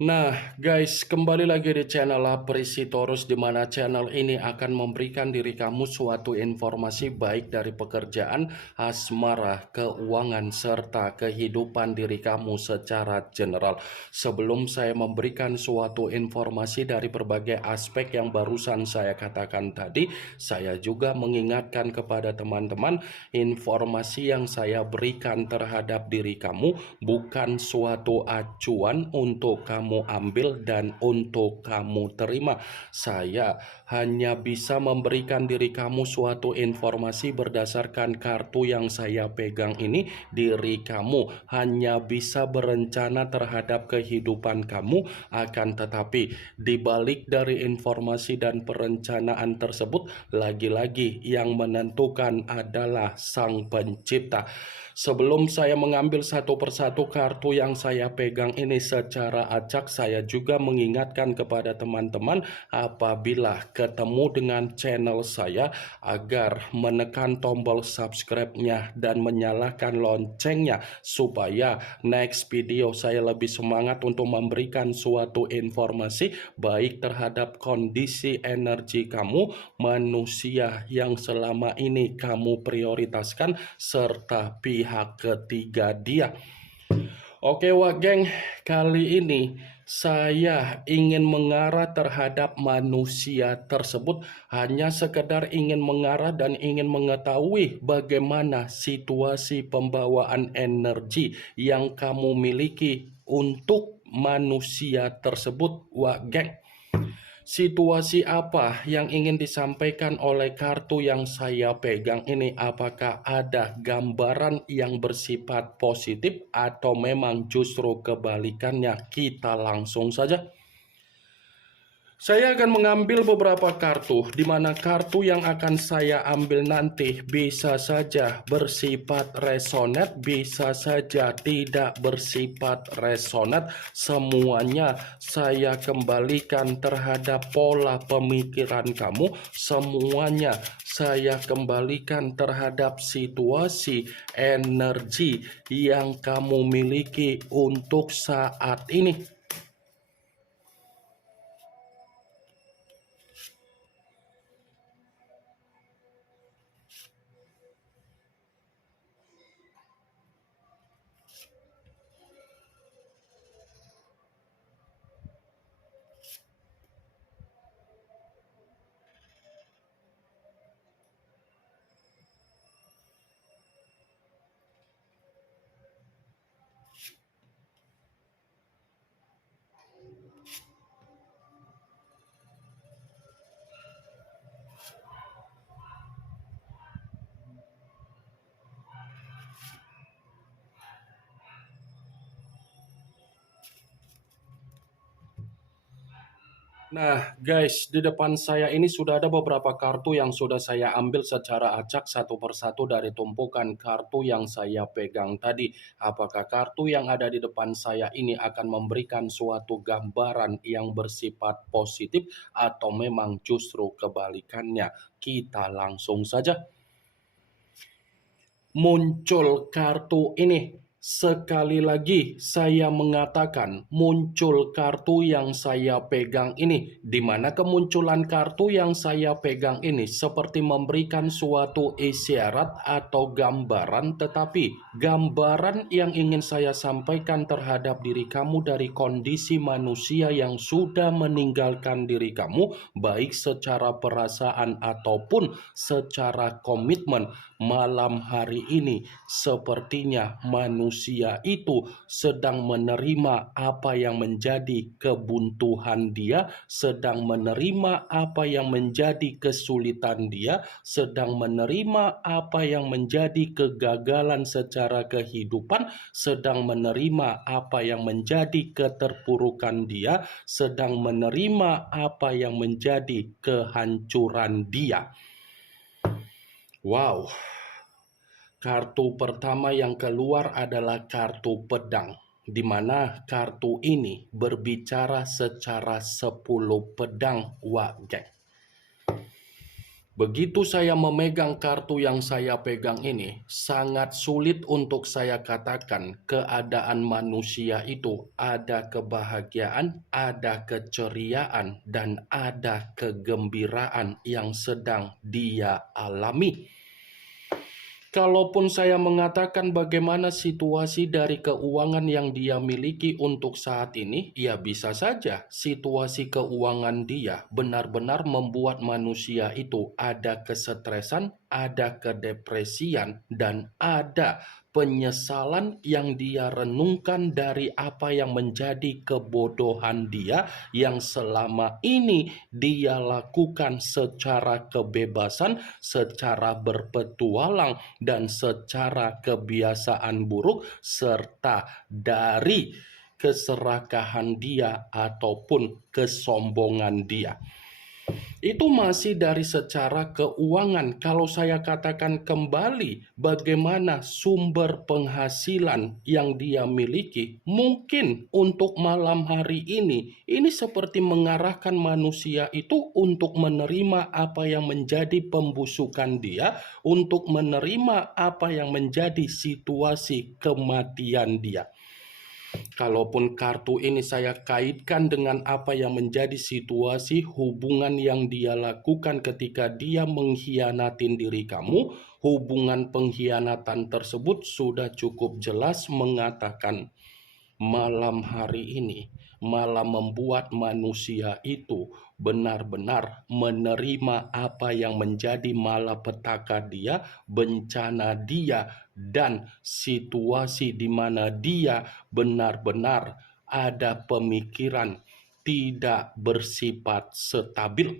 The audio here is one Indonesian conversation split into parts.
Nah, guys, kembali lagi di channel Aprisitorus, di mana channel ini akan memberikan diri kamu suatu informasi baik dari pekerjaan, asmara, keuangan, serta kehidupan diri kamu secara general. Sebelum saya memberikan suatu informasi dari berbagai aspek yang barusan saya katakan tadi, saya juga mengingatkan kepada teman-teman, informasi yang saya berikan terhadap diri kamu bukan suatu acuan untuk kamu ambil dan untuk kamu terima. Saya hanya bisa memberikan diri kamu suatu informasi berdasarkan kartu yang saya pegang ini. Diri kamu hanya bisa berencana terhadap kehidupan kamu, akan tetapi di balik dari informasi dan perencanaan tersebut, lagi-lagi yang menentukan adalah Sang Pencipta. Sebelum saya mengambil satu persatu kartu yang saya pegang ini secara acak, saya juga mengingatkan kepada teman-teman apabila ketemu dengan channel saya agar menekan tombol subscribe-nya dan menyalakan loncengnya supaya next video saya lebih semangat untuk memberikan suatu informasi baik terhadap kondisi energi kamu, manusia yang selama ini kamu prioritaskan, serta pihak ketiga dia. Oke wak geng, kali ini saya ingin mengarah terhadap manusia tersebut, hanya sekedar ingin mengarah dan ingin mengetahui bagaimana situasi pembawaan energi yang kamu miliki untuk manusia tersebut wak geng. Situasi apa yang ingin disampaikan oleh kartu yang saya pegang ini? Apakah ada gambaran yang bersifat positif atau memang justru kebalikannya? Kita langsung saja. Saya akan mengambil beberapa kartu, di mana kartu yang akan saya ambil nanti bisa saja bersifat resonate, bisa saja tidak bersifat resonate. Semuanya saya kembalikan terhadap pola pemikiran kamu, semuanya saya kembalikan terhadap situasi energi yang kamu miliki untuk saat ini. Nah, guys, di depan saya ini sudah ada beberapa kartu yang sudah saya ambil secara acak satu persatu dari tumpukan kartu yang saya pegang tadi. Apakah kartu yang ada di depan saya ini akan memberikan suatu gambaran yang bersifat positif atau memang justru kebalikannya? Kita langsung saja. Muncul kartu ini. Sekali lagi saya mengatakan muncul kartu yang saya pegang ini, di mana kemunculan kartu yang saya pegang ini seperti memberikan suatu isyarat atau gambaran, tetapi gambaran yang ingin saya sampaikan terhadap diri kamu dari kondisi manusia yang sudah meninggalkan diri kamu, baik secara perasaan ataupun secara komitmen. Malam hari ini sepertinya manusia itu sedang menerima apa yang menjadi kebuntuan dia, sedang menerima apa yang menjadi kesulitan dia, sedang menerima apa yang menjadi kegagalan secara kehidupan, sedang menerima apa yang menjadi keterpurukan dia, sedang menerima apa yang menjadi kehancuran dia. Wow. Kartu pertama yang keluar adalah kartu pedang, di mana kartu ini berbicara secara 10 pedang, wak geng. Begitu saya memegang kartu yang saya pegang ini, sangat sulit untuk saya katakan keadaan manusia itu ada kebahagiaan, ada keceriaan, dan ada kegembiraan yang sedang dia alami. Kalaupun saya mengatakan bagaimana situasi dari keuangan yang dia miliki untuk saat ini, ya bisa saja situasi keuangan dia benar-benar membuat manusia itu ada kesetresan, ada kedepresian, dan ada penyesalan yang dia renungkan dari apa yang menjadi kebodohan dia yang selama ini dia lakukan secara kebebasan, secara berpetualang, dan secara kebiasaan buruk, serta dari keserakahan dia ataupun kesombongan dia. Itu masih dari secara keuangan. Kalau saya katakan kembali bagaimana sumber penghasilan yang dia miliki, mungkin untuk malam hari ini seperti mengarahkan manusia itu untuk menerima apa yang menjadi pembusukan dia, untuk menerima apa yang menjadi situasi kematian dia. Kalaupun kartu ini saya kaitkan dengan apa yang menjadi situasi hubungan yang dia lakukan ketika dia mengkhianatin diri kamu, hubungan pengkhianatan tersebut sudah cukup jelas mengatakan malam hari ini malah membuat manusia itu benar-benar menerima apa yang menjadi malapetaka dia, bencana dia, dan situasi di mana dia benar-benar ada pemikiran tidak bersifat stabil.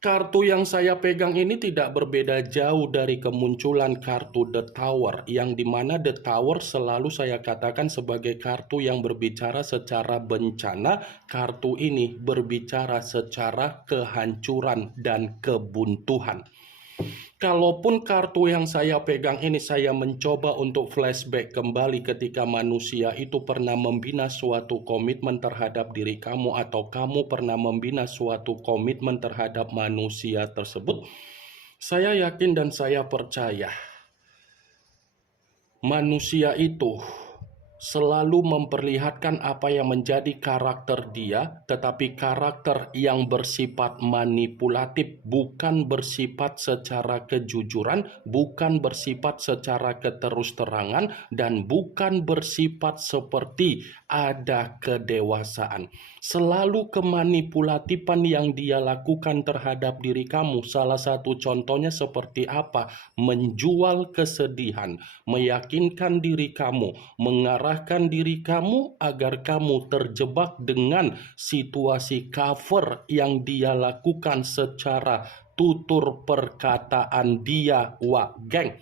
Kartu yang saya pegang ini tidak berbeda jauh dari kemunculan kartu The Tower, yang dimana The Tower selalu saya katakan sebagai kartu yang berbicara secara bencana. Kartu ini berbicara secara kehancuran dan kebuntuhan. Kalaupun kartu yang saya pegang ini saya mencoba untuk flashback kembali ketika manusia itu pernah membina suatu komitmen terhadap diri kamu, atau kamu pernah membina suatu komitmen terhadap manusia tersebut, saya yakin dan saya percaya manusia itu selalu memperlihatkan apa yang menjadi karakter dia, tetapi karakter yang bersifat manipulatif, bukan bersifat secara kejujuran, bukan bersifat secara keterus-terangan, dan bukan bersifat seperti ada kedewasaan. Selalu kemanipulatifan yang dia lakukan terhadap diri kamu. Salah satu contohnya seperti apa? Menjual kesedihan, meyakinkan diri kamu, mengarahkan diri kamu agar kamu terjebak dengan situasi cover yang dia lakukan secara tutur perkataan dia, wah geng.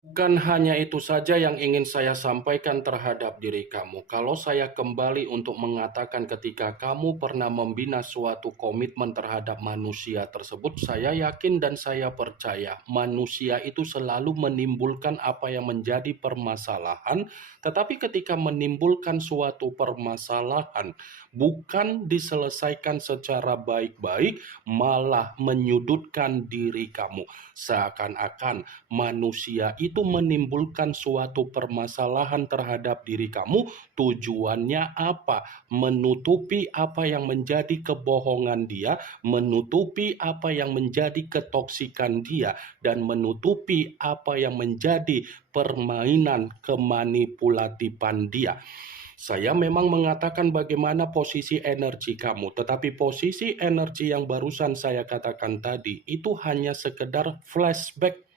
Bukan hanya itu saja yang ingin saya sampaikan terhadap diri kamu. Kalau saya kembali untuk mengatakan ketika kamu pernah membina suatu komitmen terhadap manusia tersebut, saya yakin dan saya percaya manusia itu selalu menimbulkan apa yang menjadi permasalahan. Tetapi ketika menimbulkan suatu permasalahan, bukan diselesaikan secara baik-baik, malah menyudutkan diri kamu. Seakan-akan manusia itu menimbulkan suatu permasalahan terhadap diri kamu, tujuannya apa? Menutupi apa yang menjadi kebohongan dia, menutupi apa yang menjadi ketoksikan dia, dan menutupi apa yang menjadi permainan kemanipulatifan dia. Saya memang mengatakan bagaimana posisi energi kamu, tetapi posisi energi yang barusan saya katakan tadi itu hanya sekedar flashback.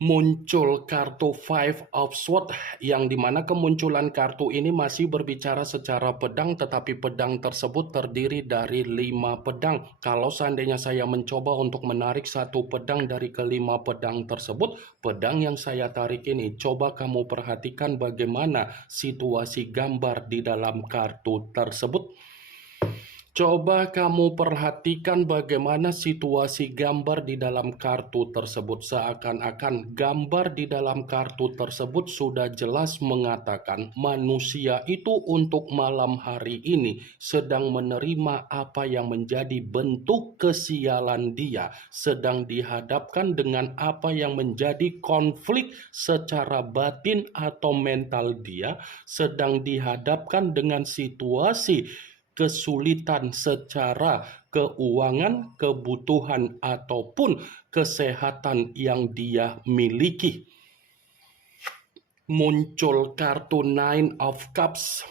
Muncul kartu Five of Swords, yang dimana kemunculan kartu ini masih berbicara secara pedang, tetapi pedang tersebut terdiri dari 5 pedang. Kalau seandainya saya mencoba untuk menarik satu pedang dari kelima pedang tersebut, pedang yang saya tarik ini, coba kamu perhatikan bagaimana situasi gambar di dalam kartu tersebut. Coba kamu perhatikan bagaimana situasi gambar di dalam kartu tersebut. Seakan-akan gambar di dalam kartu tersebut sudah jelas mengatakan manusia itu untuk malam hari ini sedang menerima apa yang menjadi bentuk kesialan dia, sedang dihadapkan dengan apa yang menjadi konflik secara batin atau mental dia, sedang dihadapkan dengan situasi kesulitan secara keuangan, kebutuhan, ataupun kesehatan yang dia miliki. Muncul kartu Nine of Cups,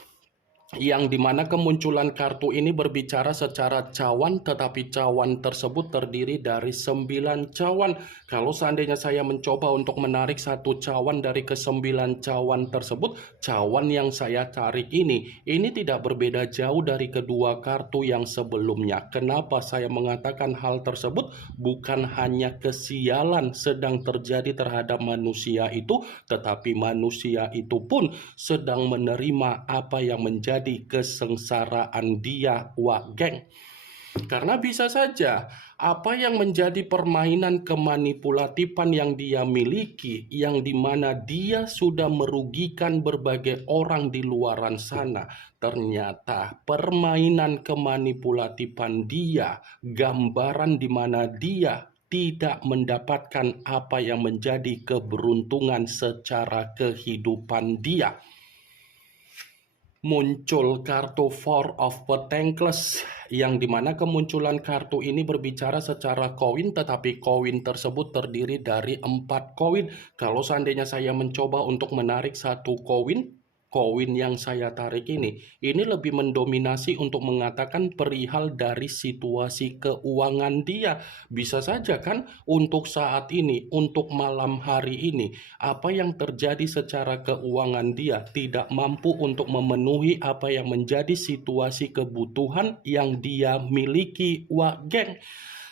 yang dimana kemunculan kartu ini berbicara secara cawan, tetapi cawan tersebut terdiri dari 9 cawan. Kalau seandainya saya mencoba untuk menarik satu cawan dari ke-9 cawan tersebut, cawan yang saya tarik ini tidak berbeda jauh dari kedua kartu yang sebelumnya. Kenapa saya mengatakan hal tersebut? Bukan hanya kesialan sedang terjadi terhadap manusia itu, tetapi manusia itu pun sedang menerima apa yang menjadi kesengsaraan dia, Wak Geng. Karena bisa saja apa yang menjadi permainan kemanipulatifan yang dia miliki, yang dimana dia sudah merugikan berbagai orang di luaran sana, ternyata permainan kemanipulatifan dia, gambaran di mana dia tidak mendapatkan apa yang menjadi keberuntungan secara kehidupan dia. Muncul kartu Four of Pentacles, yang dimana kemunculan kartu ini berbicara secara koin, tetapi koin tersebut terdiri dari 4 koin. Kalau seandainya saya mencoba untuk menarik satu koin yang saya tarik ini lebih mendominasi untuk mengatakan perihal dari situasi keuangan dia. Bisa saja kan untuk saat ini, untuk malam hari ini, apa yang terjadi secara keuangan dia tidak mampu untuk memenuhi apa yang menjadi situasi kebutuhan yang dia miliki, Wak Geng.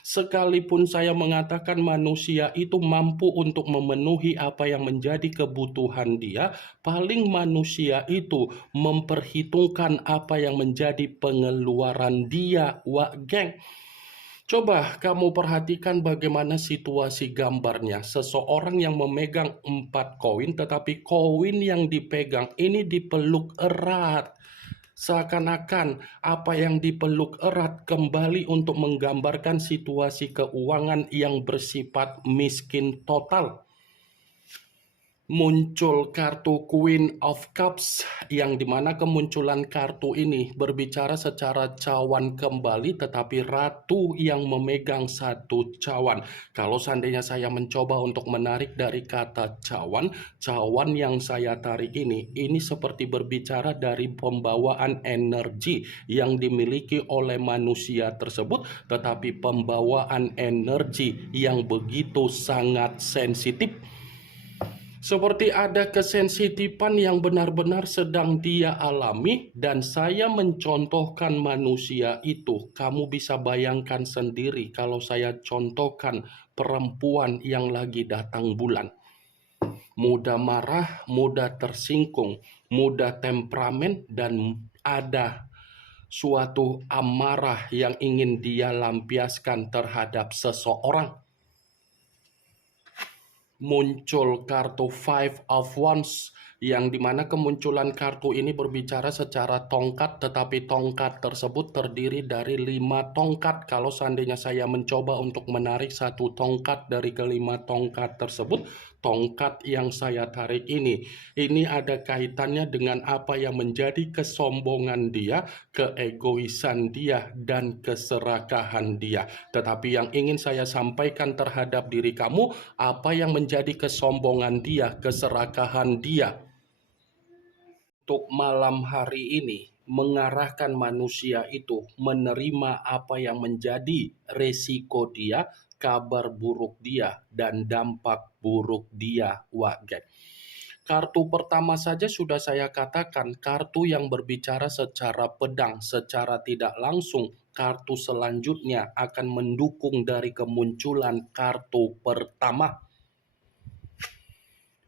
Sekalipun saya mengatakan manusia itu mampu untuk memenuhi apa yang menjadi kebutuhan dia, paling manusia itu memperhitungkan apa yang menjadi pengeluaran dia, Wak Geng. Coba kamu perhatikan bagaimana situasi gambarnya. Seseorang yang memegang 4 koin, tetapi koin yang dipegang ini dipeluk erat. Seakan-akan apa yang dipeluk erat kembali untuk menggambarkan situasi keuangan yang bersifat miskin total. Muncul kartu Queen of Cups, yang dimana kemunculan kartu ini berbicara secara cawan kembali, tetapi ratu yang memegang satu cawan. Kalau seandainya saya mencoba untuk menarik dari kata cawan, cawan yang saya tarik ini seperti berbicara dari pembawaan energi yang dimiliki oleh manusia tersebut, tetapi pembawaan energi yang begitu sangat sensitif. Seperti ada kesensitifan yang benar-benar sedang dia alami, dan saya mencontohkan manusia itu. Kamu bisa bayangkan sendiri kalau saya contohkan perempuan yang lagi datang bulan. Mudah marah, mudah tersinggung, mudah temperamen, dan ada suatu amarah yang ingin dia lampiaskan terhadap seseorang. Muncul kartu Five of Wands, yang dimana kemunculan kartu ini berbicara secara tongkat, tetapi tongkat tersebut terdiri dari 5 tongkat. Kalau seandainya saya mencoba untuk menarik satu tongkat dari kelima tongkat tersebut, tongkat yang saya tarik ini ada kaitannya dengan apa yang menjadi kesombongan dia, keegoisan dia, dan keserakahan dia. Tetapi yang ingin saya sampaikan terhadap diri kamu, apa yang menjadi kesombongan dia, keserakahan dia untuk malam hari ini mengarahkan manusia itu menerima apa yang menjadi resiko dia, kabar buruk dia, dan dampak buruk dia, Wak Geng. Kartu pertama saja sudah saya katakan, kartu yang berbicara secara pedang, secara tidak langsung. Kartu selanjutnya akan mendukung dari kemunculan kartu pertama.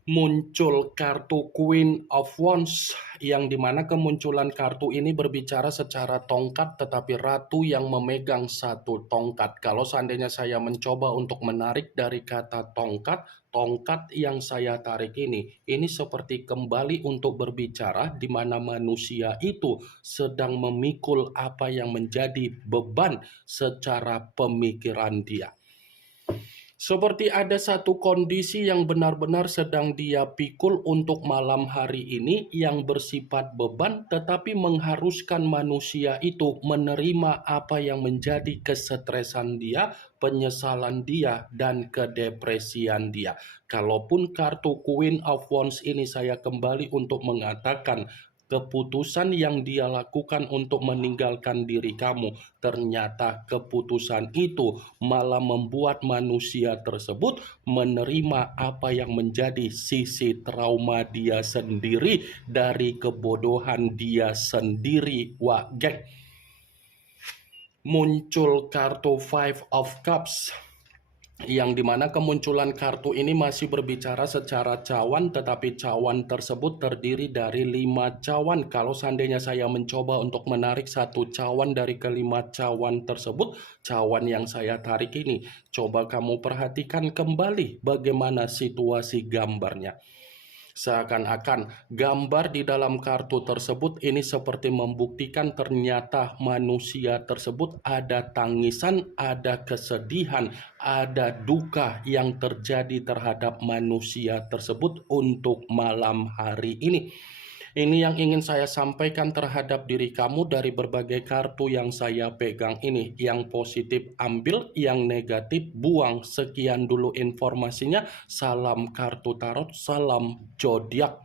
muncul kartu Queen of Wands, yang dimana kemunculan kartu ini berbicara secara tongkat, tetapi ratu yang memegang satu tongkat. Kalau seandainya saya mencoba untuk menarik dari kata tongkat, tongkat yang saya tarik ini seperti kembali untuk berbicara di mana manusia itu sedang memikul apa yang menjadi beban secara pemikiran dia. Seperti ada satu kondisi yang benar-benar sedang dia pikul untuk malam hari ini yang bersifat beban, tetapi mengharuskan manusia itu menerima apa yang menjadi kesetresan dia, penyesalan dia, dan kedepresian dia. Kalaupun kartu Queen of Wands ini saya kembali untuk mengatakan keputusan yang dia lakukan untuk meninggalkan diri kamu, ternyata keputusan itu malah membuat manusia tersebut menerima apa yang menjadi sisi trauma dia sendiri dari kebodohan dia sendiri. Wah, geng. Muncul kartu Five of Cups, yang dimana kemunculan kartu ini masih berbicara secara cawan, tetapi cawan tersebut terdiri dari 5 cawan. Kalau seandainya saya mencoba untuk menarik satu cawan dari kelima cawan tersebut, cawan yang saya tarik ini, coba kamu perhatikan kembali bagaimana situasi gambarnya. Seakan-akan gambar di dalam kartu tersebut ini seperti membuktikan ternyata manusia tersebut ada tangisan, ada kesedihan, ada duka yang terjadi terhadap manusia tersebut untuk malam hari ini. Ini yang ingin saya sampaikan terhadap diri kamu dari berbagai kartu yang saya pegang ini. Yang positif ambil, yang negatif buang. Sekian dulu informasinya. Salam kartu tarot, salam zodiak.